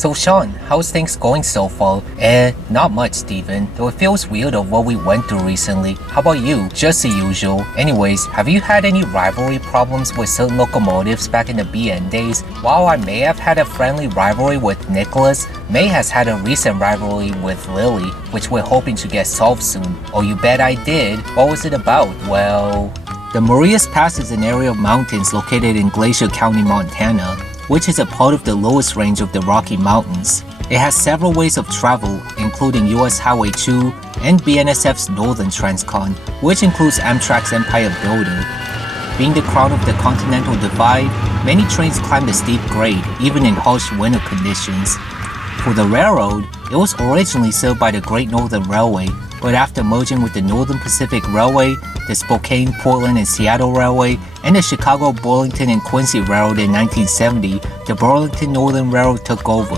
So Sean, how's things going so far? Not much, Steven, though it feels weird of what we went through recently. How about you? Just the usual. Anyways, have you had any rivalry problems with certain locomotives back in the BN days? While I may have had a friendly rivalry with Nicholas, May has had a recent rivalry with Lily, which we're hoping to get solved soon. Oh, you bet I did. What was it about? Well, the Marias Pass is an area of mountains located in Glacier County, Montana, which is a part of the lowest range of the Rocky Mountains. It has several ways of travel, including US Highway 2 and BNSF's Northern Transcon, which includes Amtrak's Empire Builder. Being the crown of the Continental Divide, many trains climb the steep grade, even in harsh winter conditions. For the railroad, it was originally served by the Great Northern Railway, but after merging with the Northern Pacific Railway, the Spokane, Portland, and Seattle Railway, and the Chicago, Burlington, and Quincy Railroad in 1970, the Burlington Northern Railroad took over.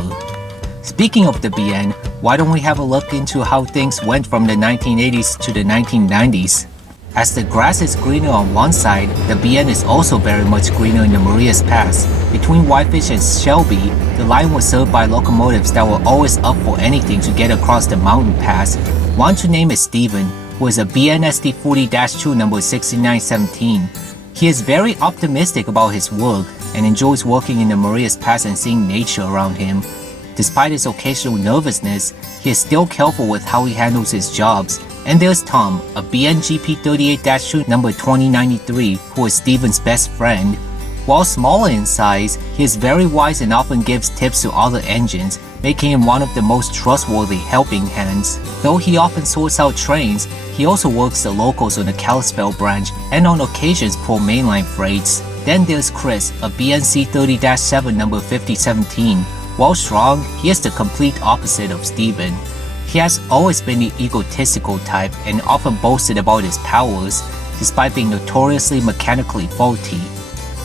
Speaking of the BN, why don't we have a look into how things went from the 1980s to the 1990s? As the grass is greener on one side, the BN is also very much greener in the Marias Pass. Between Whitefish and Shelby, the line was served by locomotives that were always up for anything to get across the mountain pass. One to name is Steven, who is a BNSD 40-2 number 6917. He is very optimistic about his work and enjoys working in the Marias Pass and seeing nature around him. Despite his occasional nervousness, he is still careful with how he handles his jobs. And there's Tom, a BNGP 38-2 number 2093, who is Steven's best friend. While smaller in size, he is very wise and often gives tips to other engines, making him one of the most trustworthy helping hands. Though he often sorts out trains, he also works the locals on the Kalispell branch and on occasions pull mainline freights. Then there's Chris, a BNC 30-7 number 5017. While strong, he is the complete opposite of Steven. He has always been the egotistical type and often boasted about his powers, despite being notoriously mechanically faulty.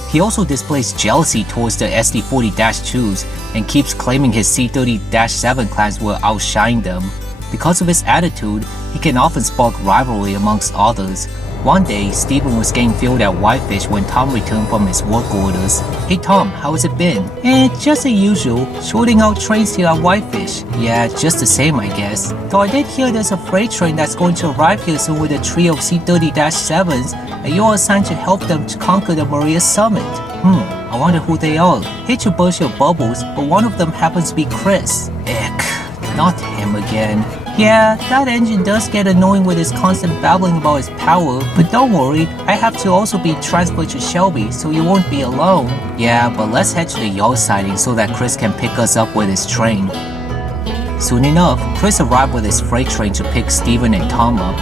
He also displays jealousy towards the SD40-2s and keeps claiming his C30-7 clans will outshine them. Because of his attitude, he can often spark rivalry amongst others. One day, Steven was getting fueled at Whitefish when Tom returned from his work orders. "Hey Tom, how has it been?" Just the usual, sorting out trains here at Whitefish." "Yeah, just the same I guess. Though I did hear there's a freight train that's going to arrive here soon with a trio of C30-7s, and you're assigned to help them to conquer the Marias Summit." I wonder who they are. Hate to burst your bubbles, but one of them happens to be Chris. Ick, not him again. Yeah, that engine does get annoying with his constant babbling about his power, but don't worry, I have to also be transferred to Shelby, so you won't be alone. Yeah, but let's head to the yard siding so that Chris can pick us up with his train. Soon enough, Chris arrived with his freight train to pick Steven and Tom up.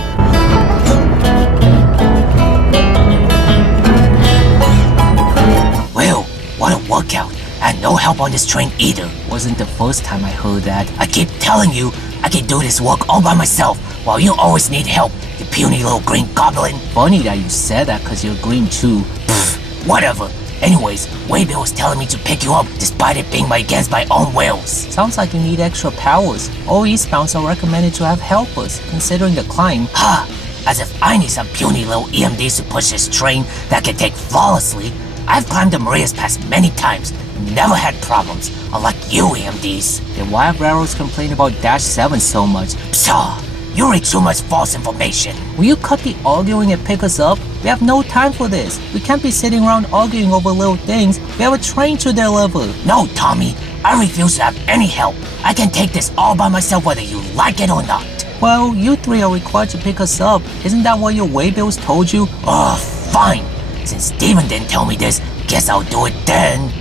Well, what a workout. I had no help on this train either. Wasn't the first time I heard that. I keep telling you, I can do this work all by myself, while you always need help, you puny little green goblin. Funny that you said that cause you're green too. Pfft, whatever. Anyways, Waybill was telling me to pick you up despite it being against my own wills. Sounds like you need extra powers. All eastbounds are recommended to have helpers, considering the climb. Ha! As if I need some puny little EMDs to push this train that can take flawlessly. I've climbed the Marias Pass many times, never had problems, unlike you EMDs. Then why have railroads complained about -7 so much? Pshaw, you read too much false information. Will you cut the arguing and pick us up? We have no time for this. We can't be sitting around arguing over little things. We have a train to deliver. No, Tommy, I refuse to have any help. I can take this all by myself whether you like it or not. Well, you three are required to pick us up. Isn't that what your waybills told you? Oh, fine. Since Steven didn't tell me this, guess I'll do it then.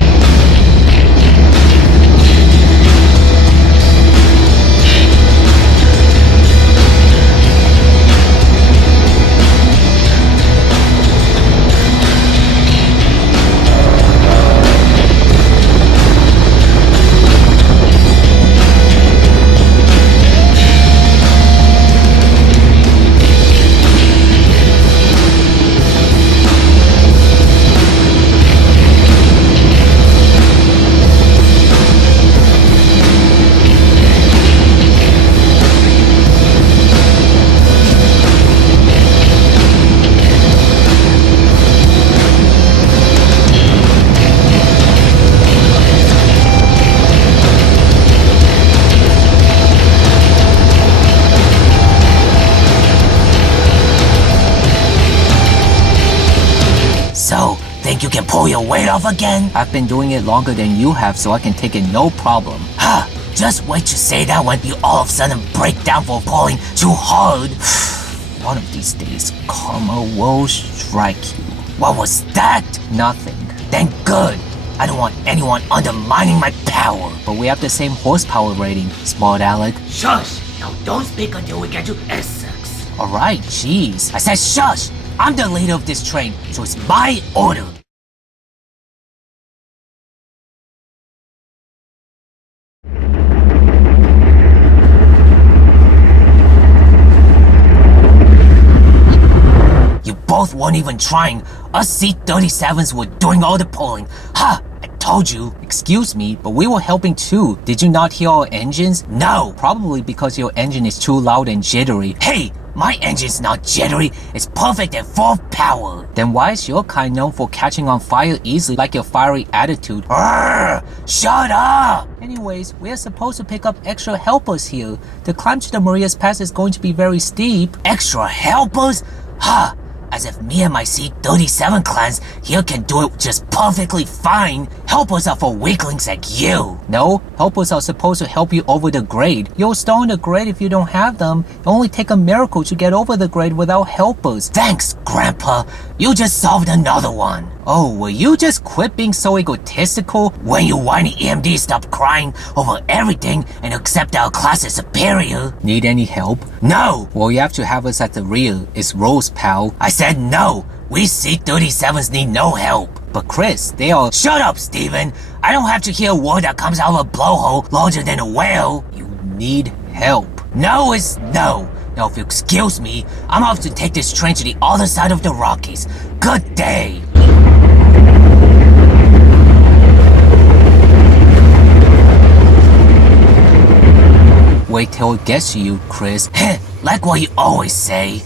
blow your weight off again? I've been doing it longer than you have, so I can take it no problem. Ha! Just wait to say that when you all of a sudden break down for pulling too hard. One of these days, karma will strike you. What was that? Nothing. Then good. I don't want anyone undermining my power. But we have the same horsepower rating, smart Alec. Shush! Now don't speak until we get to Essex. Alright, jeez. I said shush! I'm the leader of this train, so it's my order. You both weren't even trying. Us C-37s were doing all the pulling. Ha! I told you. Excuse me, but we were helping too. Did you not hear our engines? No! Probably because your engine is too loud and jittery. Hey! My engine's not jittery. It's perfect at full power. Then why is your kind known for catching on fire easily like your fiery attitude? Arrgh! Shut up! Anyways, we are supposed to pick up extra helpers here. The climb to the Marias Pass is going to be very steep. Extra helpers? Ha! As if me and my C-37 clans here can do it just perfectly fine. Helpers are for weaklings like you. No, helpers are supposed to help you over the grade. You'll stall in the grade if you don't have them. It only take a miracle to get over the grade without helpers. Thanks, Grandpa. You just solved another one. Oh, will you just quit being so egotistical? When you whiny EMD stop crying over everything and accept our class as superior. Need any help? No! Well, you have to have us at the rear. It's rules, pal. I said no. We C-37s need no help. But Chris, they are— Shut up, Steven. I don't have to hear a word that comes out of a blowhole larger than a whale. You need help. No is no. Now, if you excuse me, I'm off to take this train to the other side of the Rockies. Good day. Wait till it gets to you, Chris. Like what you always say.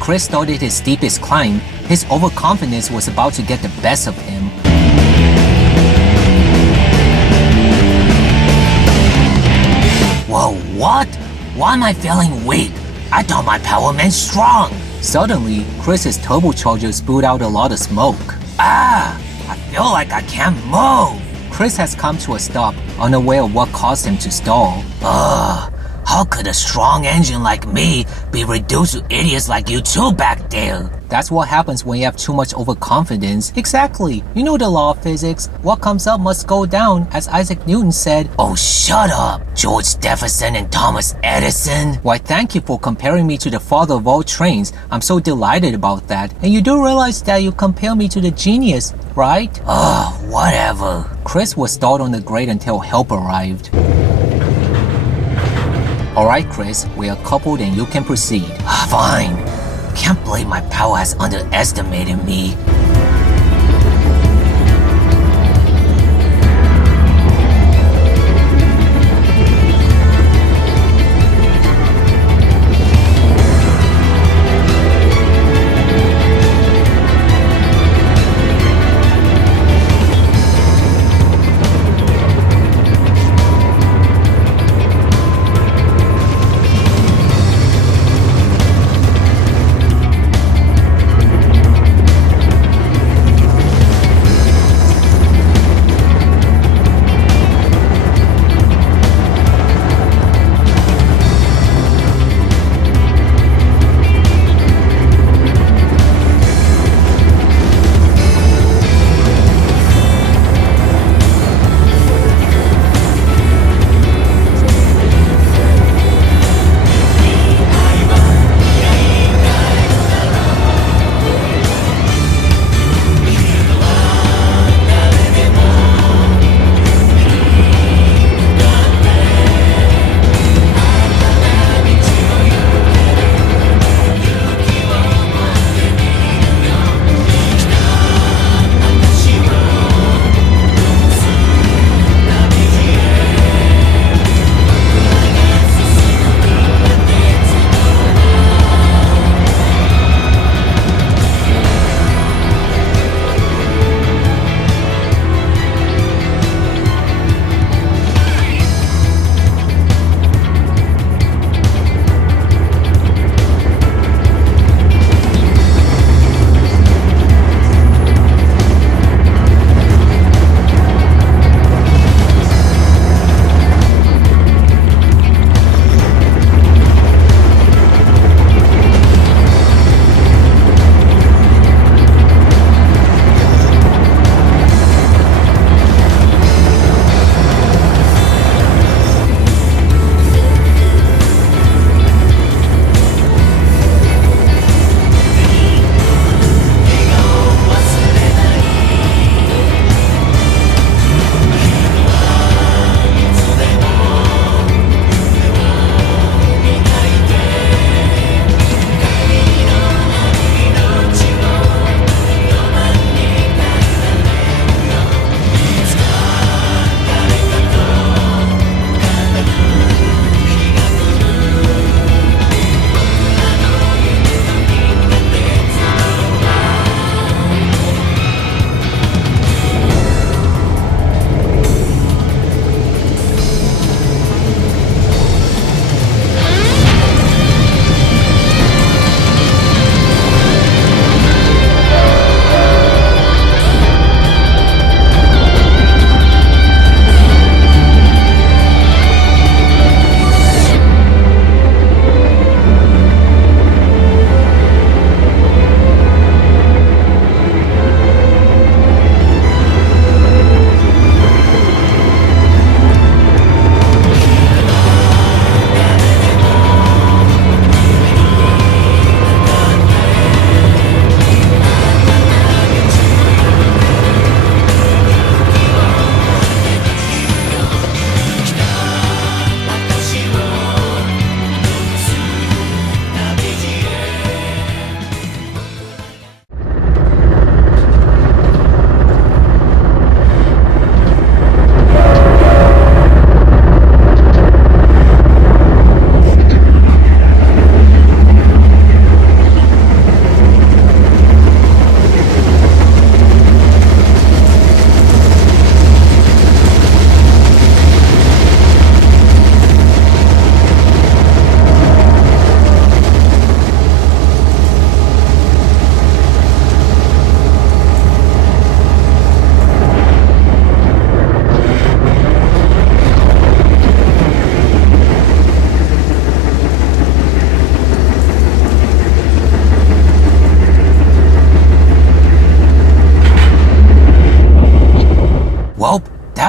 Chris started his steepest climb, his overconfidence was about to get the best of him. Whoa, what? Why am I feeling weak? I thought my power meant strong. Suddenly, Chris's turbocharger spewed out a lot of smoke. Ah, I feel like I can't move. Chris has come to a stop, unaware of what caused him to stall. How could a strong engine like me be reduced to idiots like you two back there? That's what happens when you have too much overconfidence. Exactly. You know the law of physics. What comes up must go down, as Isaac Newton said. Oh, shut up, George Jefferson and Thomas Edison. Why, thank you for comparing me to the father of all trains. I'm so delighted about that. And you do realize that you compare me to the genius, right? Whatever. Chris was stalled on the grade until help arrived. Alright, Chris, we are coupled and you can proceed. Fine. Can't believe my power has underestimated me.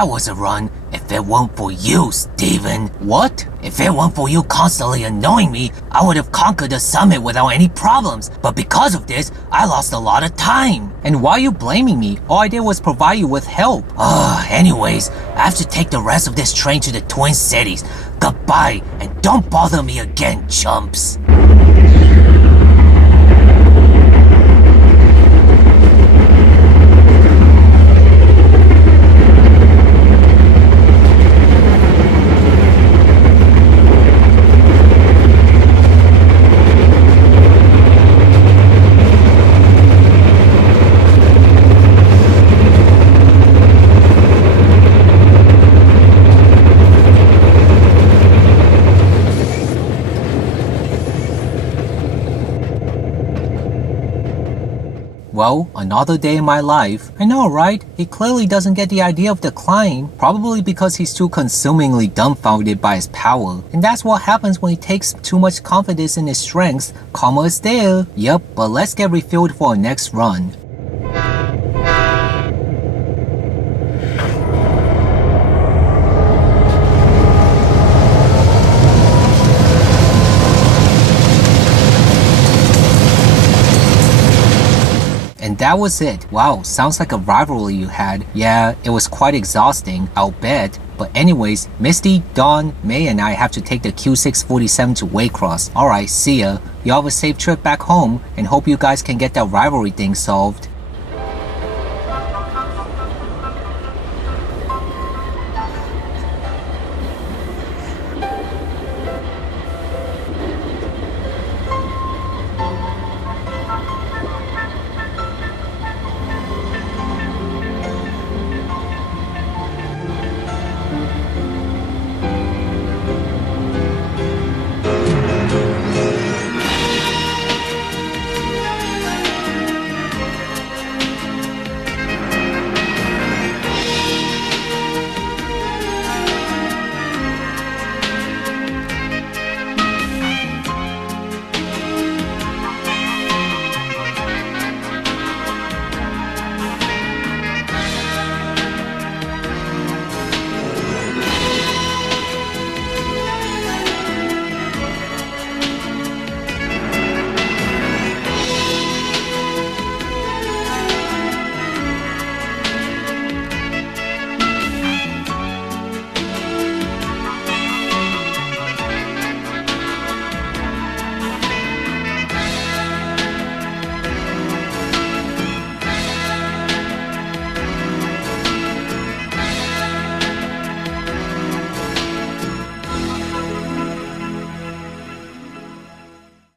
that was a run if it weren't for you, Steven. What? If it weren't for you constantly annoying me, I would have conquered the summit without any problems. But because of this, I lost a lot of time. And why are you blaming me? All I did was provide you with help. Anyways, I have to take the rest of this train to the Twin Cities. Goodbye, and don't bother me again, chumps. Well, another day in my life. I know, right? He clearly doesn't get the idea of the climb, probably because he's too consumingly dumbfounded by his power. And that's what happens when he takes too much confidence in his strengths. Karma is there. Yep, but let's get refilled for our next run. And that was it. Wow, sounds like a rivalry you had. Yeah, it was quite exhausting, I'll bet. But anyways, Misty, Dawn, May and I have to take the Q647 to Waycross. Alright, see ya. Y'all have a safe trip back home and hope you guys can get that rivalry thing solved.